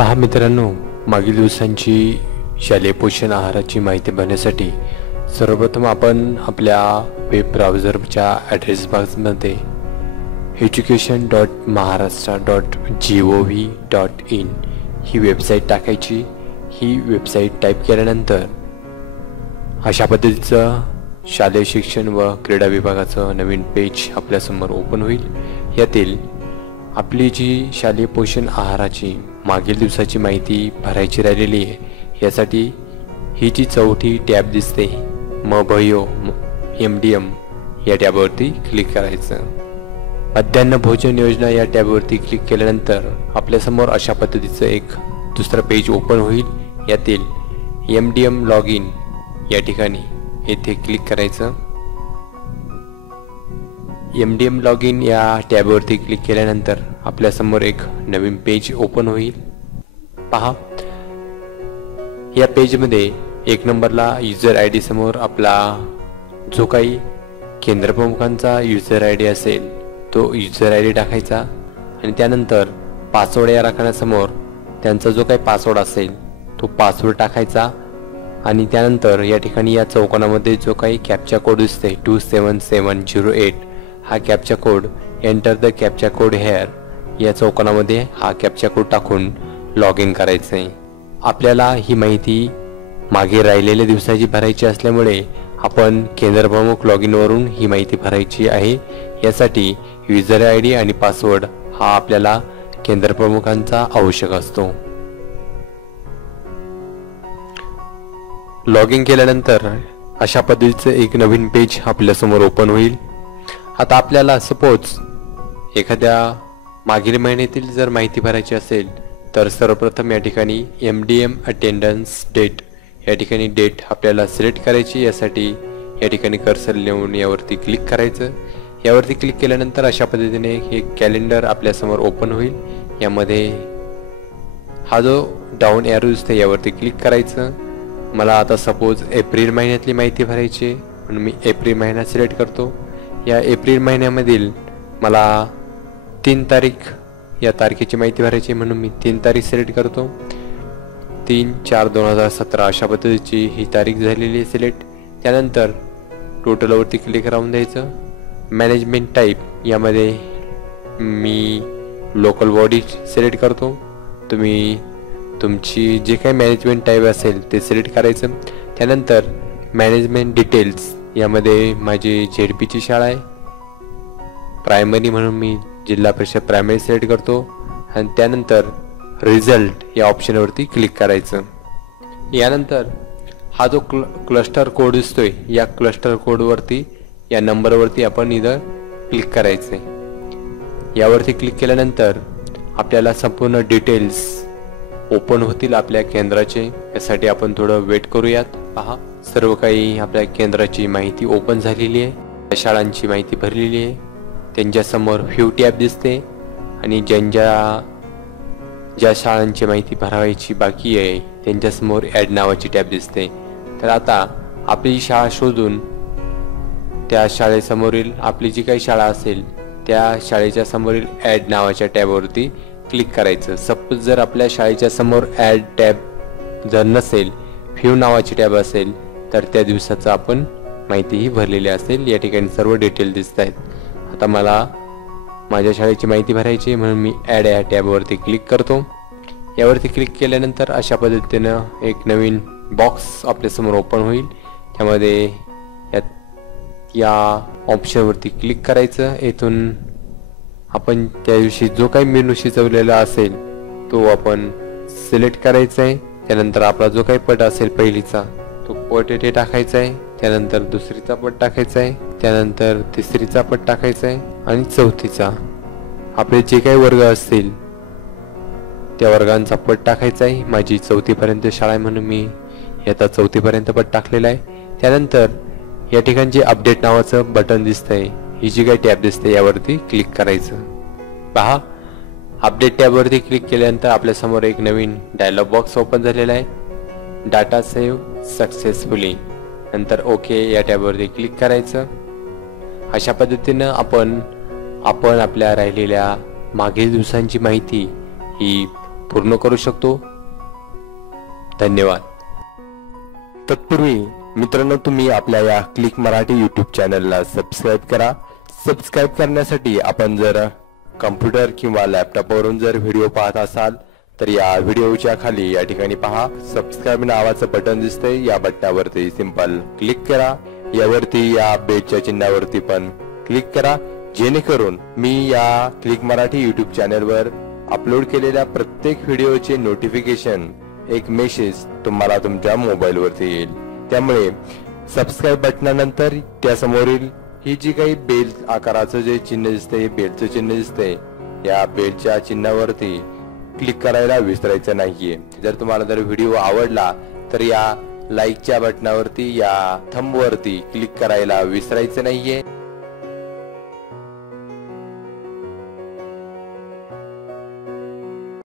पहा मित्रांनो, मागील दिवसांची शालेय पोषण आहाराची माहिती भरण्यासाठी सर्वप्रथम आपण आपल्या वेब ब्राउझरच्या ॲड्रेस बॉक्समध्ये education.maharashtra.gov.in ही वेबसाईट टाकायची. ही वेबसाईट टाईप केल्यानंतर अशा पद्धतीचं शालेय शिक्षण व क्रीडा विभागाचं नवीन पेज आपल्यासमोर ओपन होईल. यातील आपली जी शालेय पोषण आहाराची मागील दिवसाची माहिती भरायची राहिलेली आहे, यासाठी ही जी चौथी टॅब दिसते मभयो MDM या टॅबवरती क्लिक करायचं. मध्यान्ह भोजन योजना या टॅबवरती क्लिक केल्यानंतर आपल्यासमोर अशा पद्धतीचं एक दुसरं पेज ओपन होईल. यातील MDM लॉग इन या ठिकाणी येथे क्लिक करायचं. MDM लॉग इन या टॅबवरती क्लिक केल्यानंतर आपल्यासमोर एक नवीन पेज ओपन होईल. पहा, या पेजमध्ये एक नंबरला युजर आय डी समोर आपला जो काही केंद्र प्रमुखांचा युजर आय डी असेल तो युजर आय डी टाकायचा आणि त्यानंतर पासवर्ड या राखण्यासमोर त्यांचा जो काही पासवर्ड असेल तो पासवर्ड टाकायचा आणि त्यानंतर या ठिकाणी या चौकोनामध्ये जो काही कॅप्चा कोड दिसते 27708 हा captcha code enter the captcha code hair या चौकोनामध्ये हा कॅप्चा कोड टाकून लॉग इन करायचं आहे. आपल्याला ही माहिती मागे राहिलेल्या दिवसाची भरायची असल्यामुळे आपण केंद्र प्रमुख लॉग इनवरून ही माहिती भरायची आहे. यासाठी युजर आय डी आणि पासवर्ड हा आपल्याला केंद्र प्रमुखांचा आवश्यक असतो. लॉग इन केल्यानंतर अशा पद्धतीचं एक नवीन पेज आपल्यासमोर ओपन होईल. आता आपल्याला सपोज एखाद्या मागील महिन्यातील जर माहिती भरायची असेल तर सर्वप्रथम या ठिकाणी MDM अटेंडन्स डेट या ठिकाणी डेट आपल्याला सिलेक्ट करायची. यासाठी या ठिकाणी कर्सर नेऊन यावरती क्लिक करायचं. यावरती क्लिक केल्यानंतर अशा पद्धतीने एक कॅलेंडर आपल्यासमोर ओपन होईल. यामध्ये हा जो डाऊन एरो दिसतो यावरती क्लिक करायचं. मला आता सपोज एप्रिल महिन्यातली माहिती भरायची म्हणून मी एप्रिल महिना सिलेक्ट करतो. या एप्रिल महिन्यामधील मला 3 तारीख या तारखेची माहिती भरायची म्हणून मी 3 तारीख सिलेक्ट करतो. 3/4/2017 अशा पद्धतीची ही तारीख झालेली आहे सिलेक्ट. त्यानंतर टोटलवरती क्लिक राहून द्यायचं. मॅनेजमेंट टाईप यामध्ये मी लोकल बॉडी सिलेक्ट करतो. तुम्ही तुमची जे काही मॅनेजमेंट टाईप असेल ते सिलेक्ट करायचं. त्यानंतर मॅनेजमेंट डिटेल्स यामध्ये माझी ZPची शाळा आहे प्रायमरी म्हणून मी जिल्हा परिषद प्रायमरी सिलेक्ट करतो आणि त्यानंतर रिझल्ट या ऑप्शनवरती क्लिक करायचं. यानंतर हा जो क्लस्टर कोड दिसतोय या क्लस्टर कोडवरती या नंबरवरती आपण इथं क्लिक करायचं आहे. यावरती क्लिक केल्यानंतर आपल्याला संपूर्ण डिटेल्स ओपन होतील आपल्या केंद्राचे. यासाठी आपण थोडं वेट करूयात. पहा, सर्व काही आपल्या केंद्राची माहिती ओपन झालेली आहे. शाळांची माहिती भरलेली आहे. त्यांच्यासमोर व्ह्यू टॅब दिसते आणि ज्या शाळांची माहिती भरायची बाकी आहे त्यांच्यासमोर ॲड नावाची टॅब दिसते. तर आता आपली शाळा शोधून त्या शाळेसमोरील आपली जी काही शाळा असेल त्या शाळेच्या समोरील ॲड नावाच्या टॅबवरती क्लिक करायचं. सपोज जर आपल्या शाळेच्या समोर ॲड टॅब जर नसेल, व्ह्यू नावाची टॅब असेल तर त्या दिवसाचं आपण माहितीही भरलेली असेल. या ठिकाणी सर्व डिटेल दिसत आहेत. आता मला माझ्या शाळेची माहिती भरायची म्हणून मी ॲड या टॅबवरती क्लिक करतो. यावरती क्लिक केल्यानंतर अशा पद्धतीनं एक नवीन बॉक्स आपल्यासमोर ओपन होईल. त्यामध्ये या ऑप्शनवरती क्लिक करायचं. येथून आपण त्या दिवशी जो काही मेनू शिजवलेला असेल तो आपण सिलेक्ट करायचा आहे. त्यानंतर आपला जो काही पट असेल पहिलीचा तो पट येथे टाकायचा आहे. त्यानंतर दुसरीचा पट टाकायचा आहे. त्यानंतर तिसरीचा पट टाकायचा आहे आणि चौथीचा. आपले जे काही वर्ग असतील त्या वर्गांचा पट टाकायचा आहे. माझी 4थी पर्यंत शाळा आहे म्हणून मी आता 4थी पर्यंत पट टाकलेला आहे. त्यानंतर या ठिकाणी जे अपडेट नावाचं बटन दिसतंय, ही जी काही टॅब दिसते यावरती क्लिक करायचं. पहा, अपडेट टॅबवरती क्लिक केल्यानंतर आपल्यासमोर एक नवीन डायलॉग बॉक्स ओपन झालेला आहे. Data save successfully. नंतर ओके या टॅबवरती क्लिक करायचं. अशा पद्धतीनं आपण आपल्या राहिलेल्या मागील दिवसांची माहिती ही पूर्ण करू शकतो. धन्यवाद. तत्पूर्वी मित्रांनो, तुम्ही आपल्या या क्लिक मराठी यूट्यूब चॅनलला सबस्क्राईब करा. सबस्क्राईब करण्यासाठी आपण जर कम्प्युटर किंवा लॅपटॉपवरून जर व्हिडिओ पाहत असाल तर या व्हिडिओच्या खाली या ठिकाणी पहा सबस्क्राईब नावाचं बटन दिसतंय. या बटनावरती सिंपल क्लिक करा. यावरती या बेलच्या चिन्हावरती पण क्लिक करा, जेणेकरून मी या क्लिक मराठी यूट्यूब चॅनलवर अपलोड केलेल्या प्रत्येक व्हिडिओचे नोटिफिकेशन एक मेसेज तुम्हाला तुमच्या मोबाईलवरती येईल. त्यामुळे सबस्क्राईब बटनानंतर त्या समोरील ही जी काही बेल आकाराचं जे चिन्ह दिसतंय, बेलचं चिन्ह दिसतंय, या बेलच्या चिन्हावरती क्लिक करायला विसरायचं नाहीये. जर व्हिडिओ आवडला तर या लाईकच्या बटनावरती, या थंबवरती क्लिक करायला विसरायचं नाहीये.